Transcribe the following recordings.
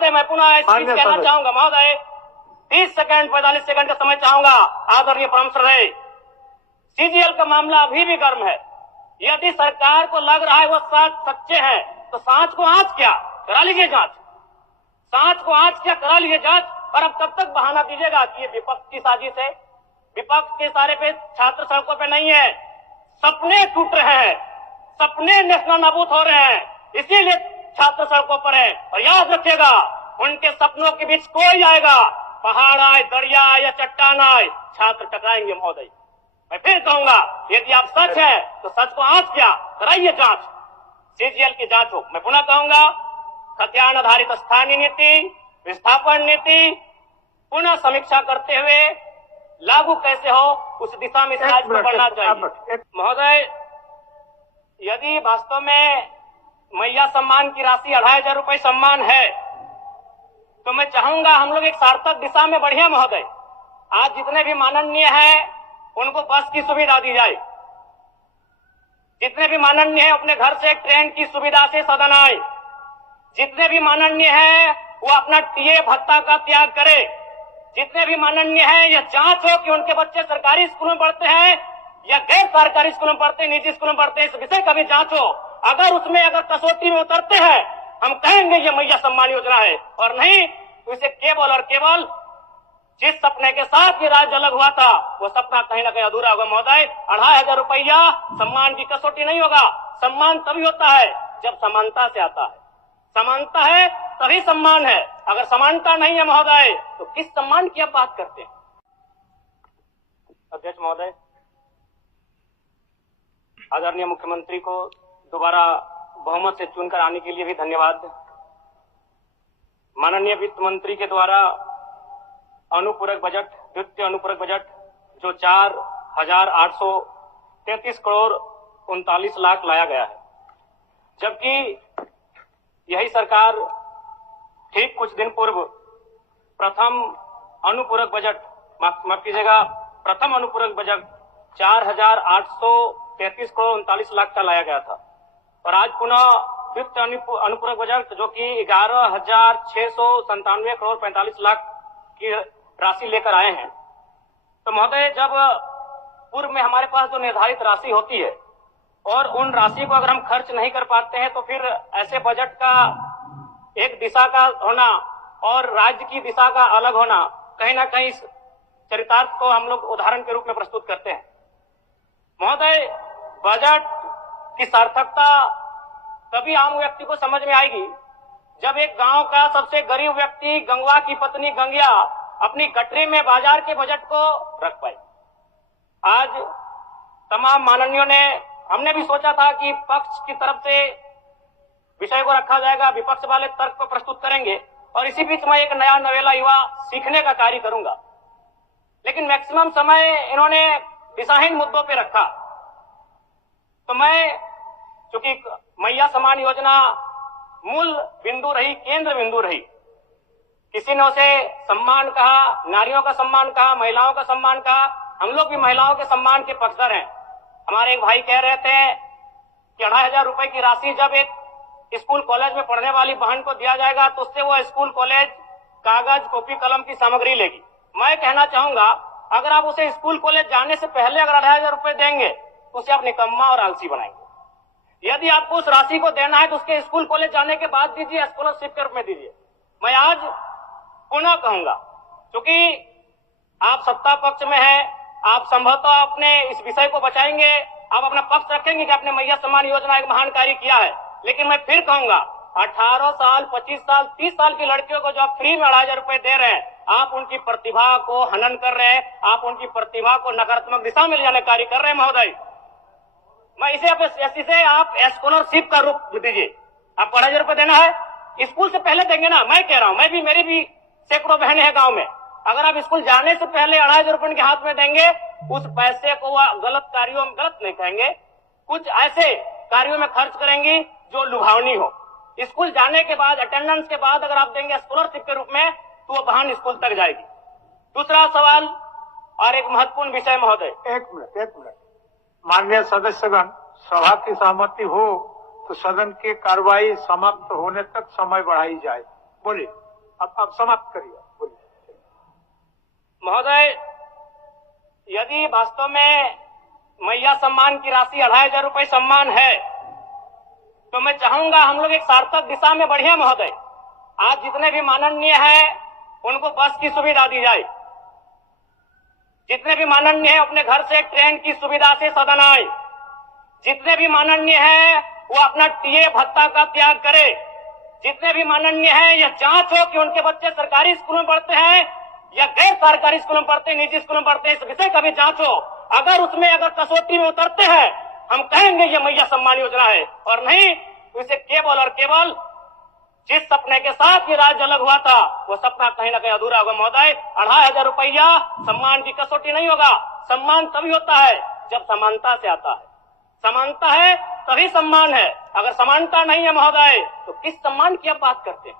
महोदय मैं पुनः इस चीज कहना चाहूंगा महोदय, 30 सेकंड 45 सेकंड का समय चाहूंगा। आदरणीय परम श्रद्धेय, सीजीएल का मामला अभी भी गर्म है। यदि सरकार को लग रहा है वो सच्चे हैं तो सांच को आंच क्या करा लीजिए जांच, सांच को आंच क्या करा लीजिए जांच। और अब कब तक बहाना दीजिएगा कि ये विपक्ष की साजिश है? विपक्ष के सारे पे छात्र सड़कों पे नहीं है, सपने टूट रहे हैं, सपने नेशनल नाबूद हो रहे हैं, इसीलिए छात्र सड़कों पर है। और याद रखिएगा, उनके सपनों के बीच कोई आएगा, पहाड़ आए, दरिया आए या चट्टान आए, छात्र टकराएंगे महोदय। मैं फिर कहूंगा, यदि आप सच है तो सच को आंच क्या कराइए जांच, सीजीएल की जांच हो। मैं पुनः कहूंगा, खतियान आधारित स्थानीय नीति, विस्थापन नीति पुनः समीक्षा करते हुए लागू कैसे हो उस दिशा में राज्य को बढ़ना चाहिए। महोदय, यदि वास्तव में मैया सम्मान की राशि 2500 रुपए सम्मान है तो मैं चाहूंगा हम लोग एक सार्थक दिशा में बढ़िया महोदय। आज जितने भी माननीय हैं उनको बस की सुविधा दी जाए, जितने भी माननीय हैं अपने घर से ट्रेन की सुविधा से सदन आए, जितने भी माननीय हैं वो अपना टीए भत्ता का त्याग करे, जितने भी माननीय हैं यह जांच हो कि उनके बच्चे सरकारी स्कूलों में पढ़ते हैं या गैर सरकारी स्कूलों में पढ़ते हैं, निजी स्कूलों में पढ़ते हैं, इस विषय का भी जांच हो। अगर उसमें अगर कसौटी में उतरते हैं हम कहेंगे ये मैया सम्मान योजना है, और नहीं तो इसे केवल और केवल जिस सपने के साथ ये राज्य अलग हुआ था वो सपना कहीं ना कहीं अधूरा होगा महोदय। 2500 रुपया सम्मान की कसौटी नहीं होगा। सम्मान तभी होता है जब समानता से आता है, समानता है तभी सम्मान है। अगर समानता नहीं है महोदय तो किस सम्मान की आप बात करते हैं? अध्यक्ष महोदय, आदरणीय मुख्यमंत्री को दोबारा बहुमत से चुनकर आने के लिए भी धन्यवाद। माननीय वित्त मंत्री के द्वारा अनुपूरक बजट, द्वितीय अनुपूरक बजट जो 4,833 करोड़ 39 लाख लाया गया है, जबकि यही सरकार ठीक कुछ दिन पूर्व प्रथम अनुपूरक बजट, माफ कीजिएगा, प्रथम अनुपूरक बजट 4,833 करोड़ 39 लाख का लाया गया था। और आज पुनः द्वितीय अनुपूरक बजट जो कि 11,697 करोड़ 45 लाख की राशि लेकर आए हैं। तो महोदय, जब पूर्व में हमारे पास जो निर्धारित राशि होती है और उन राशि को अगर हम खर्च नहीं कर पाते हैं तो फिर ऐसे बजट का एक दिशा का होना और राज्य की दिशा का अलग होना, कहीं ना कहीं इस चरितार्थ को हम लोग उदाहरण के रूप में प्रस्तुत करते हैं। महोदय, बजट की सार्थकता तभी आम व्यक्ति को समझ में आएगी जब एक गांव का सबसे गरीब व्यक्ति, गंगवा की पत्नी गंगिया, अपनी गठरी में बाजार के बजट को रख पाए। आज तमाम माननीयों ने, हमने भी सोचा था कि पक्ष की तरफ से विषय को रखा जाएगा, विपक्ष वाले तर्क को प्रस्तुत करेंगे और इसी बीच मैं एक नया नवेला युवा सीखने का कार्य करूंगा। लेकिन मैक्सिमम समय इन्होंने दिशाहीन मुद्दों पे रखा। तो मैं, चूंकि मैया सम्मान योजना मूल बिंदु रही, केंद्र बिंदु रही, किसी ने उसे सम्मान कहा, नारियों का सम्मान कहा, महिलाओं का सम्मान कहा, हम लोग भी महिलाओं के सम्मान के पक्षधर हैं। हमारे एक भाई कह रहे थे कि 2500 रुपए की राशि जब एक स्कूल कॉलेज में पढ़ने वाली बहन को दिया जाएगा तो उससे वो स्कूल कॉलेज कागज, कॉपी, कलम की सामग्री लेगी। मैं कहना चाहूंगा, अगर आप उसे स्कूल कॉलेज जाने से पहले अगर 2500 रुपए देंगे तो उसे आप निकम्मा और आलसी बनाएंगे। यदि आपको उस राशि को देना है तो उसके स्कूल कॉलेज जाने के बाद दीजिए, स्कॉलरशिप के रूप में दीजिए। मैं आज पुनः कहूंगा, क्योंकि आप सत्ता पक्ष में हैं, आप संभवतः अपने इस विषय को बचाएंगे, आप अपना पक्ष रखेंगे कि आपने मैया सम्मान योजना एक महान कार्य किया है। लेकिन मैं फिर कहूंगा, 18 साल, 25 साल, 30 साल की लड़कियों को जो आप फ्री में 2500 रुपए दे रहे हैं, आप उनकी प्रतिभा को हनन कर रहे हैं, आप उनकी प्रतिभा को नकारात्मक दिशा में ले जाने कार्य कर रहे हैं महोदय। मैं इसे आप स्कॉलरशिप का रूप दीजिए। आपको 2500 रुपए देना है, स्कूल से पहले देंगे ना। मैं कह रहा हूं, मेरी भी सैकड़ों बहनें हैं गांव में, अगर आप स्कूल जाने से पहले 2500 रुपए उनके हाथ में देंगे, उस पैसे को वह गलत कार्यों में, गलत नहीं कहेंगे, कुछ ऐसे कार्यों में खर्च करेंगी जो लुभावनी हो। स्कूल जाने के बाद, अटेंडेंस के बाद अगर आप देंगे स्कॉलरशिप के रूप में तो वो बहन स्कूल तक जाएगी। दूसरा सवाल और एक महत्वपूर्ण विषय महोदय। एक मिनट माननीय सदस्यगण, सभा की सहमति हो तो सदन की कार्रवाई समाप्त होने तक समय बढ़ाई जाए। बोलिए। अब समाप्त करिए, बोलिए। महोदय, यदि वास्तव में मैया सम्मान की राशि 2,500 रुपये सम्मान है, तो मैं चाहूंगा हम लोग एक सार्थक दिशा में बढ़िया महोदय। आज जितने भी माननीय हैं उनको बस की सुविधा दी जाए, जितने भी माननीय हैं अपने घर से ट्रेन की सुविधा से सदन आए, जितने भी माननीय हैं वो अपना टीए भत्ता का त्याग करे, जितने भी माननीय हैं यह जांच हो कि उनके बच्चे सरकारी स्कूलों में पढ़ते हैं या गैर सरकारी स्कूलों में पढ़ते हैं, निजी स्कूलों में पढ़ते हैं, इस विषय का भी जांच हो। अगर उसमें अगर कसौटी में उतरते हैं, हम कहेंगे ये मैया सम्मान योजना है, और नहीं तो इसे केवल और केवल जिस सपने के साथ ये राज्य अलग हुआ था वो सपना कहीं ना कहीं अधूरा होगा महोदय। 2,500 रुपया सम्मान की कसौटी नहीं होगा। सम्मान तभी होता है जब समानता से आता है, समानता है तभी सम्मान है। अगर समानता नहीं है महोदय तो किस सम्मान की आप बात करते हैं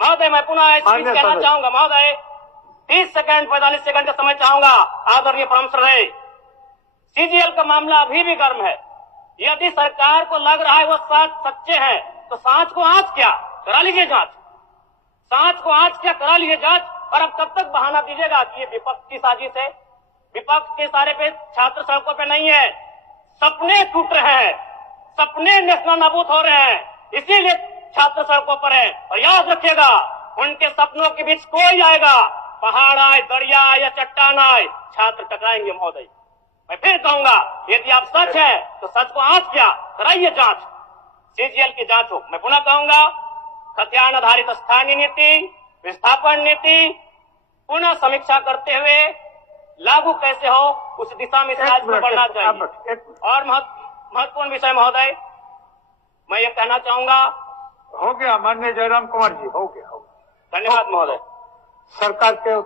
महोदय? मैं पुनः इस चीज कहना चाहूंगा महोदय, 30 सेकंड 45 सेकंड का समय चाहूंगा। आदरणीय परम श्रद्धेय, सीजीएल का मामला अभी भी गर्म है। यदि सरकार को लग रहा है वो सच्चे हैं तो सांच को आंच क्या करा लीजिए जांच, सांच को आंच क्या करा लीजिए जांच। और अब कब तक बहाना दीजिएगा कि ये विपक्ष की साजिश है? विपक्ष के सारे पे छात्र सड़कों पे नहीं है, सपने टूट रहे हैं, सपने नेस्तनाबूद नाबूद हो रहे हैं, इसीलिए छात्र सड़कों पर है। और याद रखिएगा, उनके सपनों के बीच कोई आएगा, पहाड़ आए, दरिया आए या चट्टान आए, छात्र टकराएंगे महोदय। मैं फिर कहूंगा, यदि आप सच है तो सच को आंच क्या कराइए जांच, सीजीएल की जांच हो। मैं पुनः कहूंगा, खतियान आधारित स्थानीय नीति, विस्थापन नीति पुनः समीक्षा करते हुए लागू कैसे हो उस दिशा में राज्य को बढ़ना चाहिए। और महत्वपूर्ण विषय महोदय, मैं ये कहना चाहूंगा, हो गया माननीय जयराम कुमार जी, हो गया। धन्यवाद महोदय। सरकार के